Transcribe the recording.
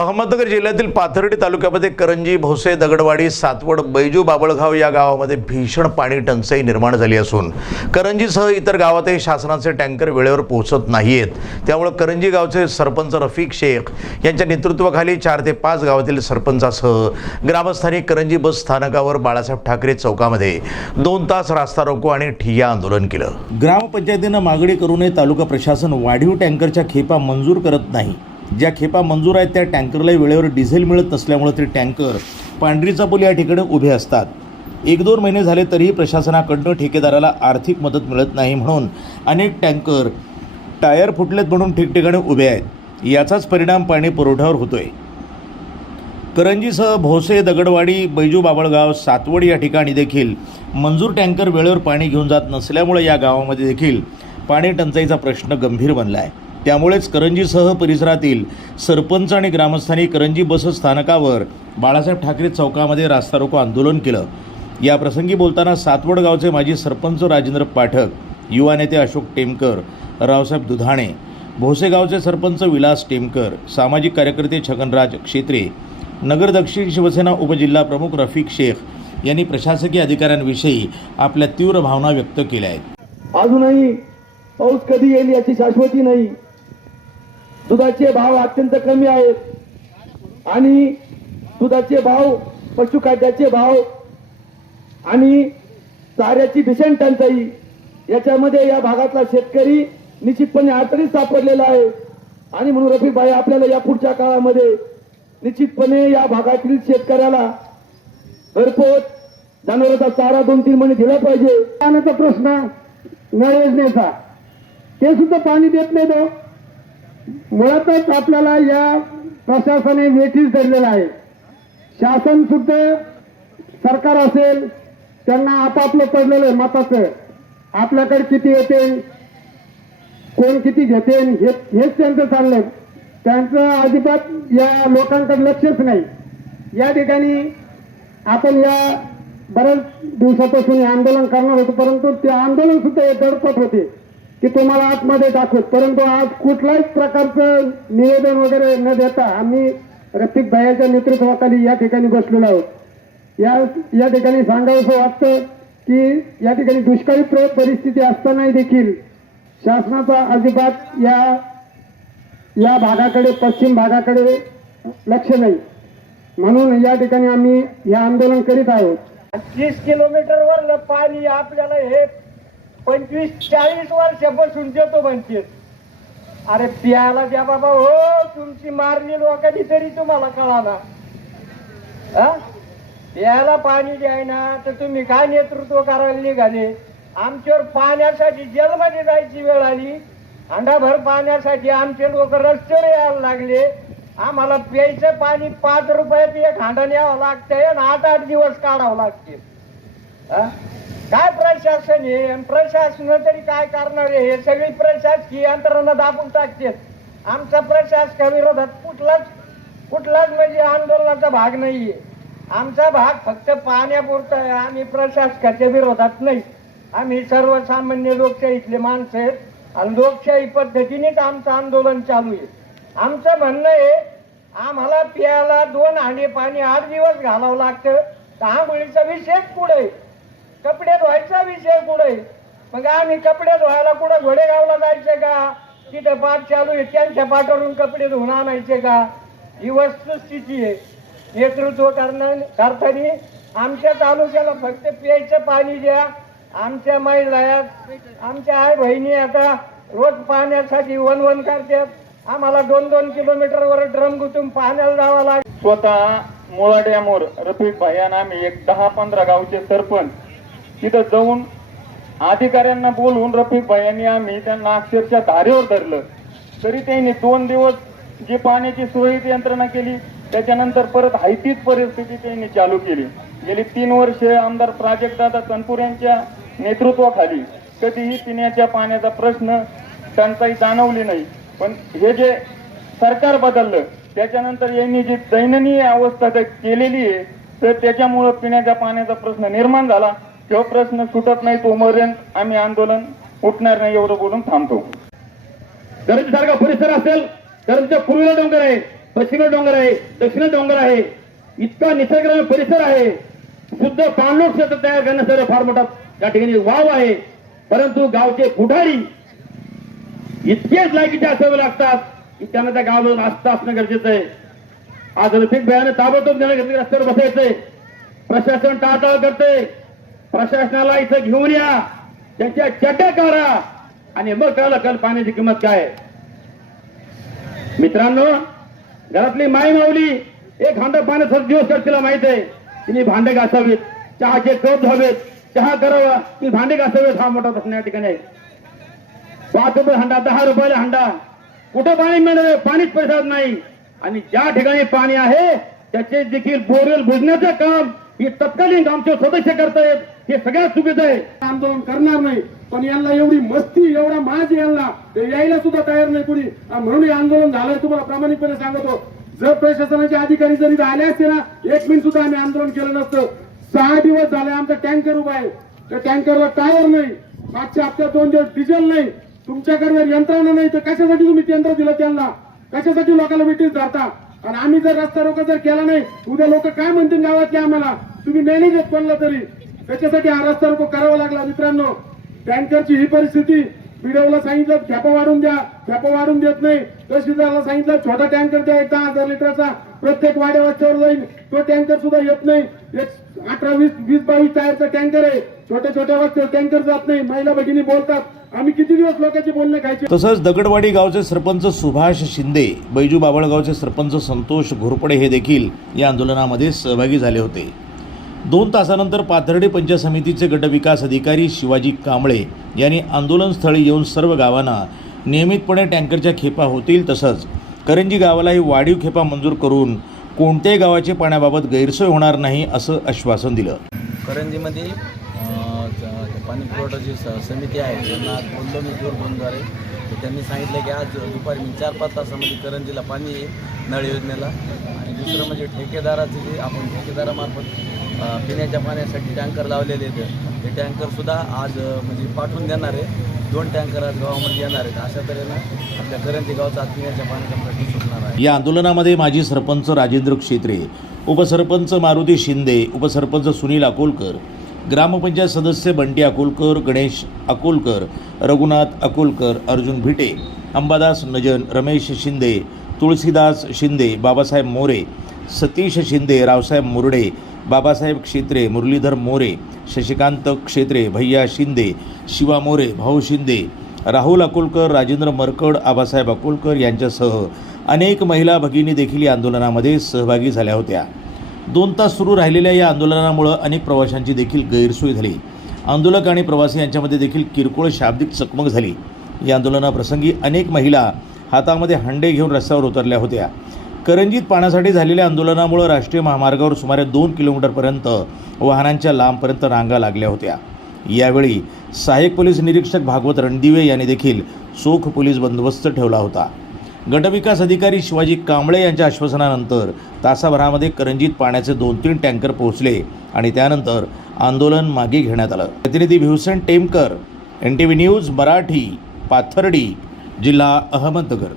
अहमदनगर जिल्ह्यातील पाथर्डी तालुक्यामध्ये करंजी भोसे दगडवाडी सातवड बैजू बाबळगाव या गावामध्ये भीषण पाणी टंचाई निर्माण झाली असून करंजीसह इतर गावातही शासनाचे टँकर वेळेवर पोहोचत नाहीयेत. त्यामुळे करंजी गावचे सरपंच रफीक शेख यांच्या नेतृत्वाखाली चार ते पाच गावातील सरपंचासह ग्रामस्थांनी करंजी बस स्थानकावर बाळासाहेब ठाकरे चौकामध्ये दोन तास रास्ता रोको आणि ठिय्या आंदोलन केलं. ग्रामपंचायतीनं मागणी करूनही तालुका प्रशासन वाढीव टँकरच्या खेपा मंजूर करत नाही. ज्या खेपा मंजूर आहेत त्या टँकरलाही वेळेवर डिझेल मिळत नसल्यामुळे ते टँकर पांढरी चापोली या ठिकाणी उभे असतात. एक दोन महिने झाले तरीही प्रशासनाकडनं ठेकेदाराला आर्थिक मदत मिळत नाही म्हणून अनेक टँकर टायर फुटलेत म्हणून ठिकठिकाणी उभे आहेत. याचाच परिणाम पाणी पुरवठ्यावर होतोय. करंजीसह भोसे दगडवाडी बैजू बाबळगाव सातवड या ठिकाणी देखील मंजूर टँकर वेळेवर पाणी घेऊन जात नसल्यामुळे या गावामध्ये देखील पाणी टंचाईचा प्रश्न गंभीर बनला आहे त्यामुळेच करंजीसह परिसरातील सरपंच आणि ग्रामस्थांनी करंजी बस स्थानकावर बाळासाहेब ठाकरे चौकामध्ये रास्ता रोको आंदोलन केलं. या प्रसंगी बोलताना सातवड गावचे माजी सरपंच राजेंद्र पाठक युवा नेते अशोक टेमकर रावसाहेब दुधाणे भोसेगावचे सरपंच विलास टेमकर सामाजिक कार्यकर्ते छगनराज क्षेत्रे नगर दक्षिण शिवसेना उपजिल्हा प्रमुख रफिक शेख यांनी प्रशासकीय अधिकाऱ्यांविषयी आपल्या तीव्र भावना व्यक्त केल्या आहेत. अजूनही पाऊस कधी येईल याची शाश्वती नाही. दुधाचे भाव अत्यंत कमी आहेत. आणि दुधाचे भाव पशुखाद्याचे भाव आणि चाऱ्याची भीषण टंचाई याच्यामध्ये या भागातला शेतकरी निश्चितपणे अडचणीत सापडलेला आहे. आणि म्हणून रफिक भाई आपल्याला या पुढच्या काळामध्ये निश्चितपणे या भागातील शेतकऱ्याला घरपोच जनावरांचा चारा दोन तीन महिने दिला पाहिजे. पाण्याचा प्रश्न नळ योजनेचा ते सुद्धा पाणी देत नाही तो हो. मुळातच आपल्याला या प्रशासनाने वेठीस धरलेलं आहे. शासन सुद्धा सरकार असेल त्यांना आपापलं पडलेलं आहे मताचं. आपल्याकडे किती येते कोण किती घेते हे हेच त्यांचं चाललंय. त्यांचं अजिबात या लोकांकडे लक्षच नाही. या ठिकाणी आपण या बऱ्याच दिवसापासून हे आंदोलन करणार होतो परंतु ते आंदोलन सुद्धा हे दडपत होते. ते तुम्हाला आतमध्ये दाखवत. परंतु आज कुठल्याच प्रकारचं निवेदन वगैरे न देता आम्ही रफिक भाईच्या नेतृत्वाखाली या ठिकाणी बसलेलो आहोत. या या ठिकाणी सांगावंसं वाटतं की या ठिकाणी दुष्काळी परिस्थिती असतानाही देखील शासनाचा अजिबात या या भागाकडे पश्चिम भागाकडे लक्ष नाही. म्हणून या ठिकाणी आम्ही हे आंदोलन करीत आहोत. तीस किलोमीटरवर पाणी आपल्याला हे पंचवीस चाळीस वर्षापासून देतो म्हणते अरे प्यायला द्या बाबा हो तुमची मारली लोकांनी तरी तुम्हाला कळाला. हा? प्यायला पाणी द्यायना तर तुम्ही काय नेतृत्व करायला निघाले? आमच्यावर पाण्यासाठी जेलमध्ये जायची वेळ आली. अंडाभर पाण्यासाठी आमचे लोक रस्त्यावर यायला लागले. आम्हाला प्यायचं पाणी पाच रुपयात एक हांडा न्यावं लागतंय आणि आठ आठ दिवस काढावं लागते. हा? काय प्रशासन आहे? प्रशासन तरी काय करणार आहे? हे सगळी प्रशासकीय यंत्रणा दाबून टाकते आमचा प्रशासकाविरोधात कुठलाच कुठलाच म्हणजे आंदोलनाचा भाग नाहीये. आमचा भाग फक्त पाण्यापुरता आहे. आम्ही प्रशासकाच्या विरोधात नाही. आम्ही सर्वसामान्य लोकशाहीतले माणसं आहेत. आणि लोकशाही पद्धतीनेच आमचं आंदोलन चालू आहे. आमचं म्हणणं आहे आम्हाला प्यायला दोन हांडे पाणी आठ दिवस घालावं लागतं. तर आंघोळीचा विषयच पुढे कपडे धुवायचा विषय पुढे मग आम्ही कपडे धुवायला कुठं घोडेगावला जायचे का? तिथं पाठ चालू आहे त्यांच्या पाठवरून कपडे धुवून आणायचे का? ही वस्तुस्थिती आहे. नेतृत्व करणार करताना आमच्या तालुक्याला फक्त प्यायचं पाणी द्या. आमच्या महिला आहेत, आमच्या आई बहिणी आता रोज पाहण्यासाठी वन वन करतात. आम्हाला दोन दोन किलोमीटरवर ड्रम गुतून पाण्याला जावं लागेल. स्वतः मुळा डॅमवर रफिक भाई आणि आम्ही एक दहा पंधरा गावचे सरपंच तिथं जाऊन अधिकाऱ्यांना बोलवून रफिक भाई यांनी आम्ही त्यांना अक्षरशः धारेवर धरलं. तरी त्यांनी दोन दिवस जी पाण्याची सुरळीत यंत्रणा केली त्याच्यानंतर परत हायतीच परिस्थिती त्यांनी चालू केली. गेली तीन वर्षे आमदार प्राजक्त कनपूर तनपूर यांच्या नेतृत्वाखाली कधीही पिण्याच्या पाण्याचा प्रश्न टंचाई जाणवली नाही. पण हे जे सरकार बदललं त्याच्यानंतर यांनी जी दैननीय अवस्था केलेली आहे तर त्याच्यामुळं पिण्याच्या पाण्याचा प्रश्न निर्माण झाला. तो प्रश्न सुटत नाही तोपर्यंत आम्ही आंदोलन उठणार नाही एवढं बोलून थांबतो. सारखा परिसर असेल तर त्या पूर्वेला डोंगर आहे पश्चिमेला डोंगर आहे दक्षिण डोंगर आहे. इतका निसर्गरम्य परिसर आहे. शुद्ध पाणलोट क्षेत्र तयार करण्यासाठी फार मोठा त्या ठिकाणी वाव आहे. परंतु गावचे पुढारी इतकेच लायकीचे असावे लागतात की त्यांना त्या गावाला रास्ता असणं गरजेचं आहे. आज रफिक भयाने ताबडतोब निर्णय घेतले रस्त्यावर बसायचंय. प्रशासन टाळटाळ करते प्रशासनाला इथं घेऊन या. त्यांच्या चट्या काढा. आणि मग कळलं कल पाण्याची किंमत काय मित्रांनो घरातली माई माऊली एक भांड पाण्यासाठी दिवस कर तिला माहीत आहे. तिने भांडे घासावेत चहाचे कप धुवावेत चहा करावा. ती भांडे घासावेत हा मोठा प्रश्न या ठिकाणी पाच रुपये हंडा दहा रुपयाला हंडा. कुठं पाणी मिळणार पाणीच पैसा नाही. आणि ज्या ठिकाणी पाणी आहे त्याचे देखील बोरवेल बुजण्याचं काम हे तत्कालीन आमचे सदस्य करतायत. हे सगळ्यात चुकीचं आहे. आंदोलन करणार नाही. पण यांना एवढी मस्ती एवढा माज यांना ते यायला सुद्धा तयार नाही कुणी. म्हणून हे आंदोलन झालंय तुम्हाला प्रामाणिकपणे सांगतो. जर प्रशासनाचे अधिकारी जरी आले असते ना एक मिनिट सुद्धा आम्ही आंदोलन केलं नसतं. सहा दिवस झाले आमचा टँकर उभा आहे. त्या टँकरला टायर नाही. मागच्या हप्त्यात दोन दिवस डिझेल नाही. तुमच्याकडे यंत्रणा नाही तर कशासाठी तुम्ही केंद्र दिलं त्यांना? कशासाठी लोकांना मिटिंग धरता? आणि आम्ही जर रस्ता रोका जर केला नाही उद्या लोक काय म्हणतील गावातले आम्हाला? तुम्ही मॅनेज येत बनला तरी. त्याच्यासाठी हा रस्ता करावा लागला मित्रांनो. टँकरची ही परिस्थिती बीडीओला सांगितलं खेपा वाढून द्या खेपा वाढून देत नाही. तहसीलदारला सांगितलं छोटा टँकर द्या एक दहा हजार लिटरचा प्रत्येक वाड्या वाच्यावर जाईल तो टँकर सुद्धा येत नाही. एक अठरा वीस वीस बावीस टायरचा टँकर आहे. छोट्या छोट्या वाजता टँकर जात नाही. महिला भगिनी बोलतात आम्ही किती दिवस लोकांचे बोलणे खायचे? तसंच दगडवाडी गावचे सरपंच सुभाष शिंदे बैजू बाबळगावचे सरपंच संतोष घोरपडे हे देखील या आंदोलनामध्ये सहभागी झाले होते. दोन तासानंतर पाथर्डी पंचायत समितीचे गटविकास अधिकारी शिवाजी कांबळे यांनी आंदोलनस्थळी येऊन सर्व गावांना नियमितपणे टँकरच्या खेपा होतील तसंच करंजी गावालाही वाढीव खेपा मंजूर करून कोणत्याही गावाचे पाण्याबाबत गैरसोय होणार नाही असं आश्वासन दिलं. करंजीमध्ये पाणी पुरवठ्याची समिती आहे त्यांना आज बोललो मी दूरध्वनीद्वारे तर त्यांनी सांगितलं की आज दुपारी मी चार पाच तासामध्ये करंजीला पाणी येईल नळ योजनेला. आणि दुसरं म्हणजे ठेकेदाराचे जे आपण ठेकेदारामार्फत पिण्याच्या पाण्यासाठी टँकर लावलेले आहेत. ते टँकरसुद्धा आज म्हणजे पाठवून देणार आहे दोन टँकर आज गावामध्ये येणार आहेत. अशा तऱ्हेनं आपल्या करंजी गावचा आज पिण्याच्या पाण्याचा प्रश्न सुटणार आहे. या आंदोलनामध्ये माजी सरपंच राजेंद्र क्षेत्रे उपसरपंच मारुती शिंदे उपसरपंच सुनील अकोलकर ग्रामपंचायत सदस्य बंटी अकोलकर गणेश अकोलकर रघुनाथ अकोलकर अर्जुन भिटे अंबादास नजन रमेश शिंदे तुळसीदास शिंदे बाबासाहेब मोरे सतीश शिंदे रावसाहेब मुरडे बाबासाहेब क्षेत्रे मुरलीधर मोरे शशिकांत क्षेत्रे भैया शिंदे शिवा मोरे भाऊ शिंदे राहुल अकोलकर राजेंद्र मरकड आबासाहेब अकोलकर यांच्यासह अनेक महिला भगिनी देखील या आंदोलनामध्ये सहभागी झाल्या होत्या. दोन तास सुरू राहिलेल्या या आंदोलनामुळं अनेक प्रवाशांची देखील गैरसोय झाली. आंदोलक आणि प्रवासी यांच्यामध्ये देखील किरकोळ शाब्दिक चकमक झाली. या आंदोलनाप्रसंगी अनेक महिला हातामध्ये हंडे घेऊन रस्त्यावर उतरल्या होत्या. करंजीत पाण्यासाठी झालेल्या आंदोलनामुळं राष्ट्रीय महामार्गावर सुमारे दोन किलोमीटरपर्यंत वाहनांच्या लांबपर्यंत रांगा लागल्या होत्या. यावेळी सहाय्यक पोलीस निरीक्षक भागवत रणदिवे यांनी देखील चोख पोलीस बंदोबस्त ठेवला होता. गटविकास अधिकारी शिवाजी कांबळे यांच्या आश्वासनानंतर तासाभरामध्ये करंजीत पाण्याचे दोन तीन टँकर पोहोचले आणि त्यानंतर आंदोलन मागे घेण्यात आलं. प्रतिनिधी Bhivsen Temkar N T V news Marathi Pathardi जिल्हा अहमदनगर.